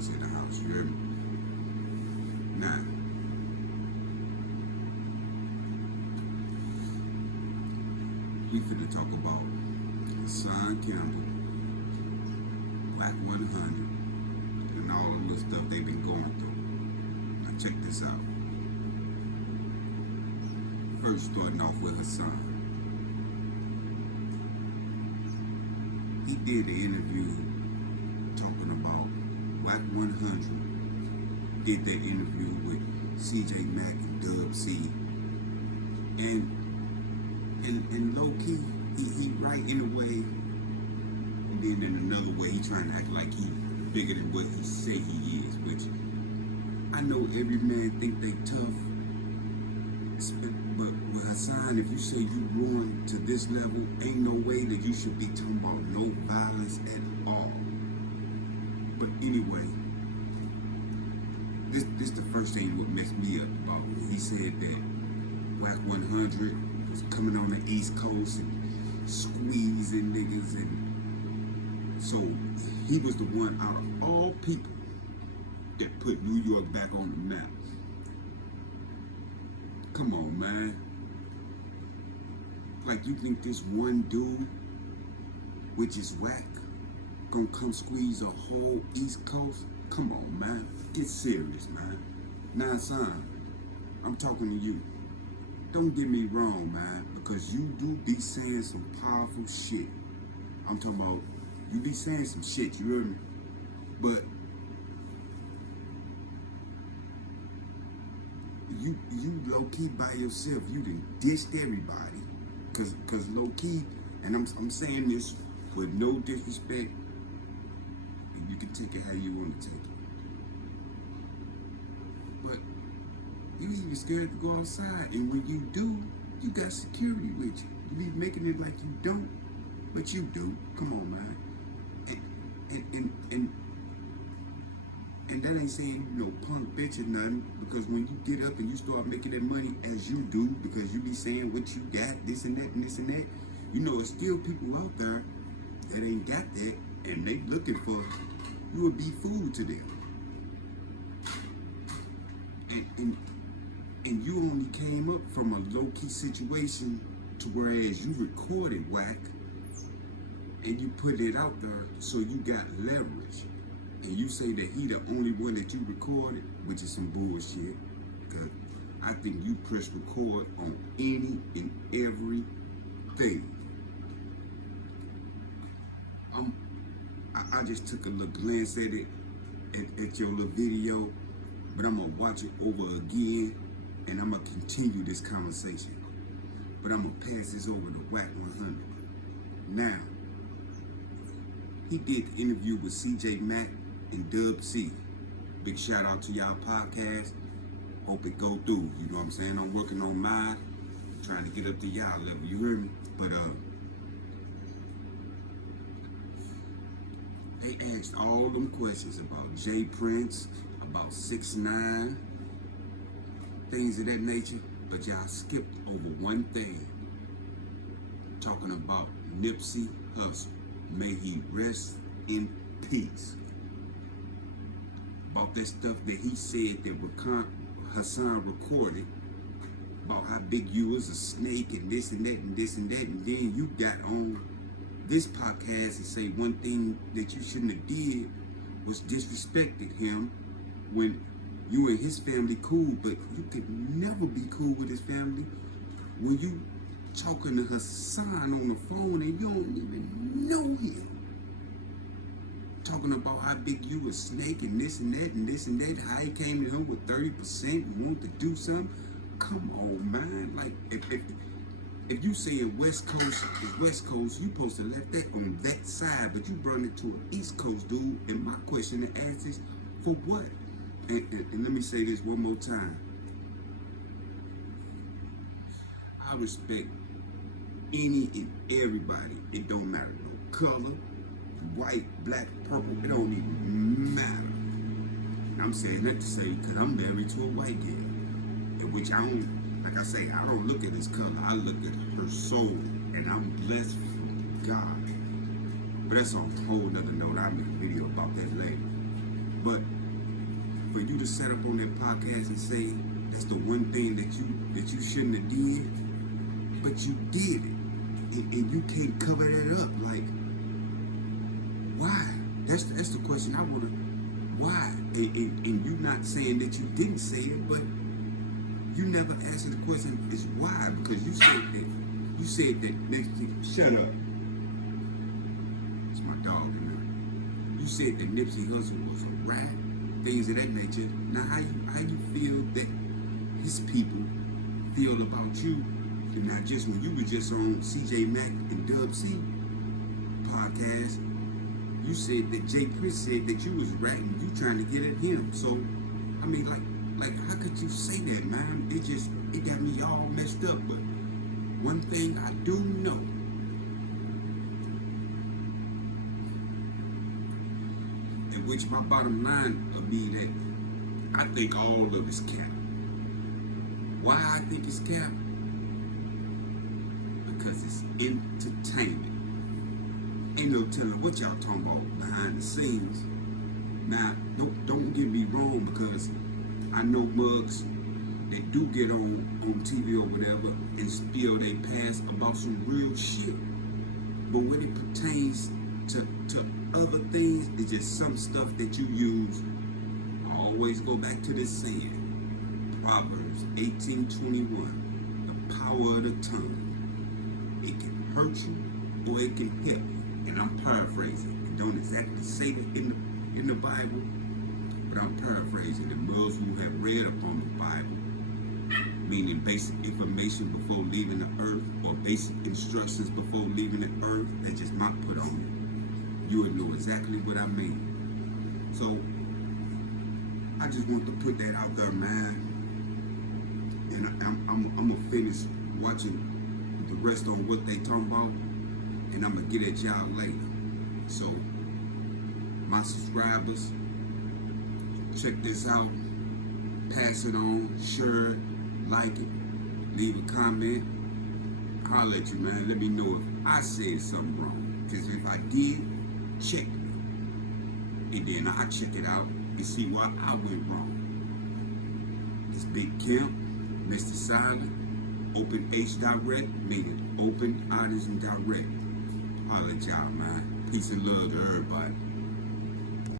business in the house, you hear me? Now, we finna talk about Hassan Campbell, Wacc 100, and all the little stuff they've been going through. Now check this out. First, starting off with Hassan. He did an interview talking about Wacc 100. Did that interview with Macc and Dub C. And low key, he right in a way, and then in another way, he trying to act like he bigger than what he say he is. Which I know every man think they tough, but with Hassan, if you say you growing to this level, ain't no way that you should be talking about no violence at all. But anyway, this the first thing what messed me up about. He said that Wacc 100 was coming on the East Coast and squeezing niggas, and so he was the one out of all people that put New York back on the map. Come on, man. Like, you think this one dude, which is Wacc, gonna come squeeze a whole East Coast? Come on, man. Get serious, man. Now, son, I'm talking to you. Don't get me wrong, man, because you do be saying some powerful shit. I'm talking about, you be saying some shit, you hear me? But you low-key by yourself, you done dished everybody. Cause low-key, and I'm saying this with no disrespect, and you can take it how you want to take it. But you even scared to go outside, and when you do, you got security with you. You be making it like you don't, but you do. Come on, man. And that ain't saying you no punk bitch or nothing, because when you get up and you start making that money as you do, because you be saying what you got, this and that and this and that, you know, there's still people out there that ain't got that, and they looking for you would be food to them. And you only came up from a low-key situation to whereas you recorded Wacc and you put it out there, so you got leverage. And you say that he the only one that you recorded, which is some bullshit. Cause I think you press record on any and everything. I just took a little glance at it, at your little video, but I'm gonna watch it over again, and I'm gonna continue this conversation. But I'm gonna pass this over to Wacc 100. Now, he did the interview with CMac and Dub C. Big shout out to y'all podcast. Hope it go through. You know what I'm saying? I'm working on mine, trying to get up to y'all level. You heard me? But they asked all them questions about J Prince, about 6ix9ine, things of that nature. But y'all skipped over one thing. Talking about Nipsey Hussle. May he rest in peace. About that stuff that he said that Hassan recorded, about how big you was a snake and this and that and this and that, and then you got on this podcast and say one thing that you shouldn't have did was disrespected him when you and his family cool, but you could never be cool with his family when you talking to Hassan on the phone and you don't even know him. Talking about how big you a snake and this and that and this and that, how he came to him with 30% and wanted to do something. Come on, man. Like, if you say West Coast is West Coast, you supposed to left that on that side, but you brought it to an East Coast dude, and my question to ask is, for what? And let me say this one more time. I respect any and everybody. It don't matter no color, white, black, purple, it don't even matter. I'm saying that to say, because I'm married to a white girl, in which I don't, like I say, I don't look at his color, I look at her soul, and I'm blessed from God. But that's on a whole nother note. I'll make a video about that later. But for you to set up on that podcast and say that's the one thing that you shouldn't have did, but you did it, and you can't cover that up. Like, why? That's the question I wanna. Why? And you not saying that you didn't say it, but you never answered the question is why? Because you said that next thing. Shut up. It's my dog in there. You said that Nipsey Hussle was a rat, things of that nature. Now how you feel that his people feel about you? And not just when you were just on CMac and Dub C podcast, you said that Jay Prince said that you was ratting, you trying to get at him. So, I mean, like how could you say that, man? It got me all messed up. But one thing I do know, in which my bottom line will be that I think all of it's cap. Why I think it's cap? Because it's entertainment. Ain't no telling what y'all talking about behind the scenes. Now, don't get me wrong, because I know mugs that do get on TV or whatever and spill they past about some real shit. But when it pertains to other things, it's just some stuff that you use. I always go back to this saying, Proverbs 18:21, the power of the tongue. It can hurt you or it can help you. And I'm paraphrasing. It don't exactly say that in the Bible, but I'm paraphrasing. The Muslims who have read upon the Bible, meaning basic information before leaving the earth, or basic instructions before leaving the earth, that just not put on you. You would know exactly what I mean. So I just want to put that out there, man. And I'm gonna finish watching the rest on what they talking about, and I'm gonna get at y'all later. So my subscribers, check this out, pass it on, share it, like it, leave a comment. I'll let you, man. Let me know if I said something wrong, because if I did, check me, and then I'll check it out and see why I went wrong. It's Big Kim, Mr. Silent, Open H Direct, meaning open, honest, and direct. I'll let y'all, man. Peace and love to everybody.